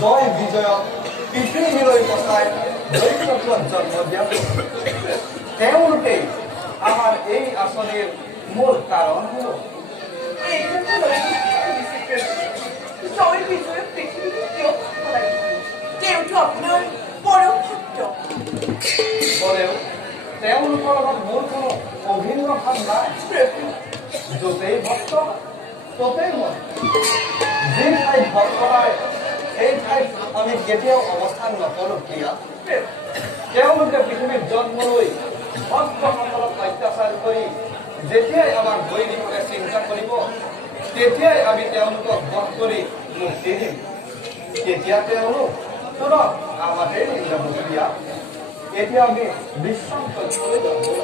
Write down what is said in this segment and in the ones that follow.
জয় বিজয়ক পৃথিৱীলৈ পঠাই দৈত্যক জন্ম দিয়া তেওঁলোকেই আমাৰ এই আঁচনিৰ মূল কাৰণ হল জয় বিজয়ক পৃথিৱীলৈ কিয় পঠাই তেওঁতো আপোনাৰ পৰম ভক্ত হলেও তেওঁলোকৰ লগত মোৰ কোনো অভিন্ন ভাৱ নাই য'তেই ভক্ত ততেই মই যি ঠাইত ভক্ত নাই সেই ঠাইত আমি কেতিয়াও অৱস্থান নকৰোঁ কিয়া তেওঁলোকে পৃথিৱীত জন্ম লৈ ভক্তসকলক অত্যাচাৰ কৰি যেতিয়াই আমাক দৈনিকভাৱে চিন্তা কৰিব তেতিয়াই আমি তেওঁলোকক বধ কৰি মুক্তি দিম তেতিয়া তেওঁলোক তুৰন্ত আমাতে নিন্দা দিয়া এতিয়া আমি বিশ্ৰাম কৰিবলৈ যাব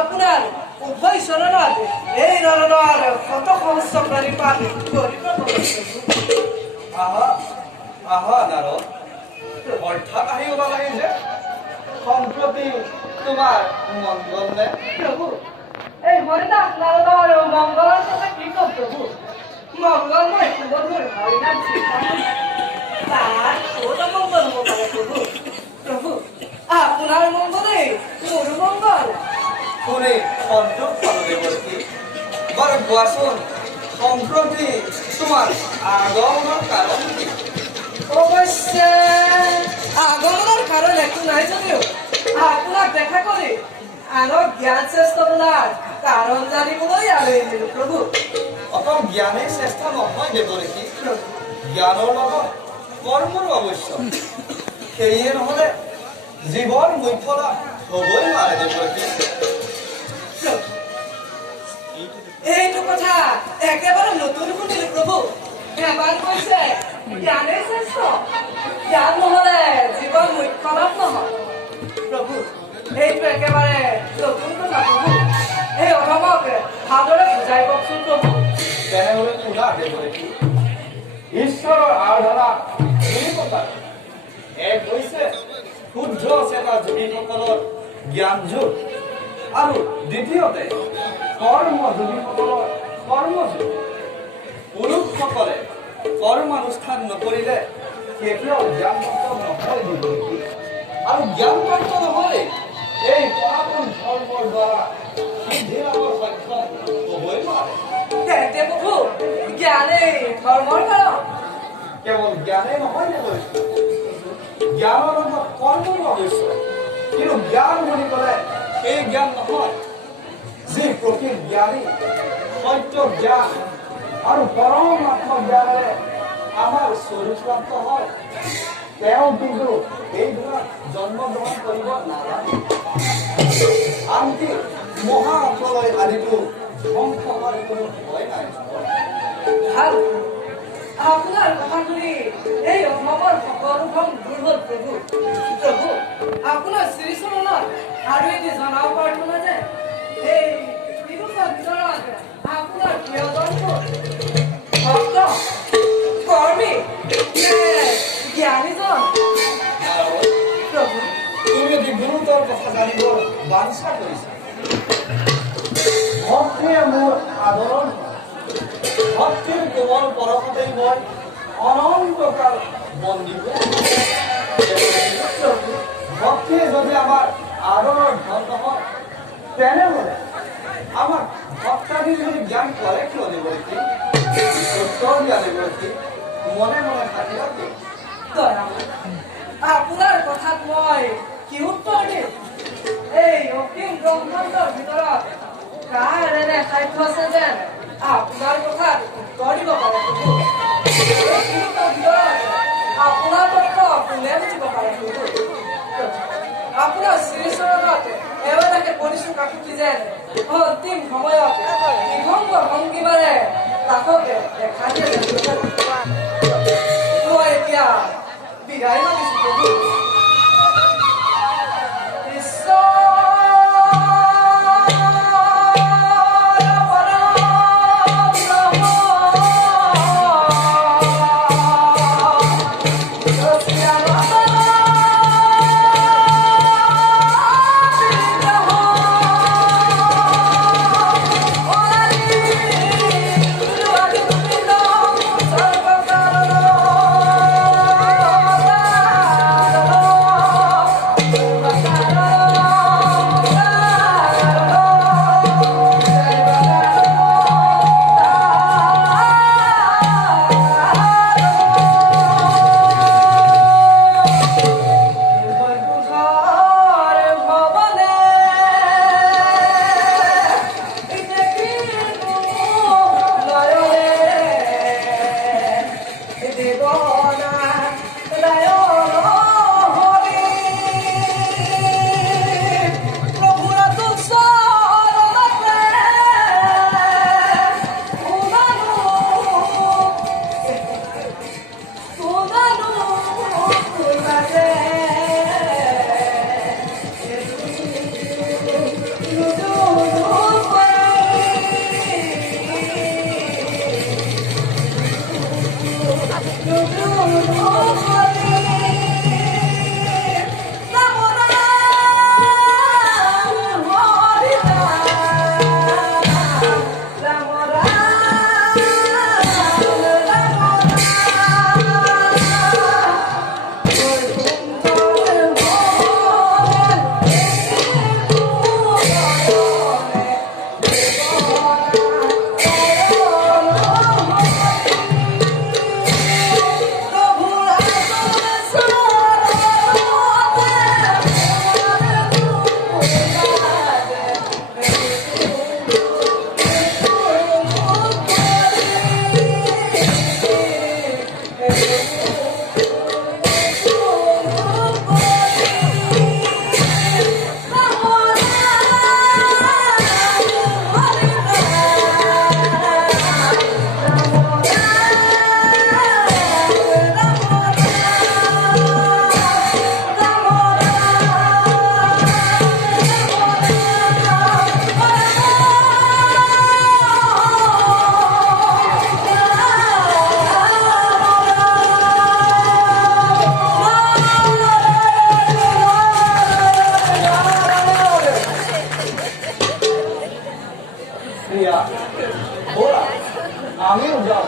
আপনার উভয় শরণার্থ এই নরনার কত সহস্র প্রাণী পাবে আহা আহা নারদ অর্থাৎ আহি ওলালে যে সম্প্রতি তোমার মঙ্গল নে প্রভু এই হরিদাস নারদার মঙ্গলের কথা কি কর প্রভু মঙ্গলময় সুবধুর হরিনাম তার ছোট মঙ্গল হবে প্রভু প্রভু আপনার মঙ্গলে মোর মঙ্গল শুনে সন্তোষ পালনে বলছি বার কোয়াশন সম্প্রতি তোমার আগমনের কারণ কি অবশ্য আগমনের কারণ একটু নাই যদিও আপনার দেখা করে আরো জ্ঞান শ্রেষ্ঠ বলার কারণ জানিবলৈ আলহী দিলো প্রভু অকল জ্ঞানে শ্রেষ্ঠ নহয় দেৱৰীতি জ্ঞানৰ লগত কৰ্মৰ আৱশ্যক সেয়ে নহ'লে জীৱন মুখ্য লাভ হ'বই নোৱাৰে দেৱকী এইটো কথা একেবাৰে নতুন শুনিলো প্ৰভু এবাৰ কৈছে জ্ঞানেই শ্ৰেষ্ঠ জ্ঞান নহ'লে জীৱন মুখ্য লাভ নহয় প্ৰভু এইটো একেবাৰে নতুন কথা প্ৰভু এই অধমক ভালদৰে বুজাই কওকচোন প্ৰভু তেনেহ'লে শুনা দেৱকী ঈশ্বৰৰ আৰাধনা দুই প্ৰকাৰ এক হৈছে শুদ্ধ চেতা যোগীসকলৰ জ্ঞান যোগ আৰু দ্বিতীয়তে কৰ্মযোগীসকলৰ কৰ্মযোগ পুৰুষসকলে কৰ্মানুষ্ঠান নকৰিলে কেতিয়াও জ্ঞানপ্ৰাপ্ত নহয় দেৱকী আৰু জ্ঞানপ্ৰাপ্ত নহ'লে এই সনাতন ধৰ্মৰ দ্বাৰা সিদ্ধি লাভৰ সক্ষম হ'বই নোৱাৰে তেন্তে প্ৰভু জ্ঞানেই ধৰ্মৰ কাৰণ কেৱল জ্ঞানেই নহয় দেৱকী জ্ঞানৰ লগত কৰ্মৰ আৱশ্যক কিন্তু জ্ঞান বুলি ক'লে সেই জ্ঞান নহয় যি প্ৰকৃত জ্ঞানী সত্য জ্ঞান আৰু পৰম আত্মজ্ঞানেৰে আমাৰ স্বৰূপপ্ৰাপ্ত হয় তেওঁ কিন্তু এইবিলাক জন্মগ্ৰহণ কৰিব নালাগে আনকি মহাকাশলৈ আদিতো ধ্বংস হোৱাৰ কোনো ভয় নাই ভাল আপোনাৰ কথা শুনি এই অধমৰ সকলো ভ্ৰম দূৰ হ'ল প্ৰভু প্ৰভু আপোনাৰ শ্ৰীচৰণত আৰু এটি জনাব প্ৰাৰ্থনা যে এই বিদুষৰ ভিতৰত আপোনাৰ প্ৰিয়জন ভক্ত কৰ্মী জ্ঞানীজন প্ৰভু তুমি অতি গুৰুতৰ কথা জানিব বাঞ্ছা কৰিছা ভক্তিয়ে মোৰ আদৰণ ভক্তিৰ কোমল পৰশতেই মই অনন্তকাল বন্দিব ভক্তিয়ে যদি আমাৰ আদৰৰ ধন নহয় তেনেহ'লে আমাক ভক্তাদি যদি জ্ঞান কৰে কিয় দেৱকী উত্তৰ দিয়া দেৱকী মনে মনে থাকিলা কিয় আপোনাৰ কথাত মই কি উত্তৰ দিম এই অসীম ব্ৰহ্মাণ্ডৰ ভিতৰত কাৰ এনে সাধ্য আছে যেন আপোনাৰ কথাত উত্তৰ দিব পাৰে আপোনাৰ কথা কোনে বুজিব পাৰে আপোনাৰ শ্ৰীচৰণত এওঁলোকে পৰিচয় কাকুতি যেন অন্তিম সময়ত বিভংগ ভংগীমাৰে কাষকে দেখা দিয়ে মই এতিয়া বিদায় মাগিছো প্ৰভু আমিও যাব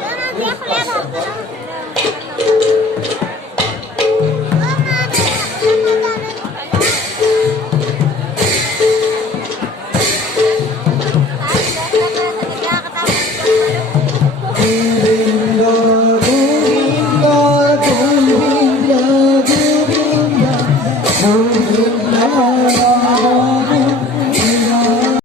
Govinda, Govinda, Govinda, Govinda.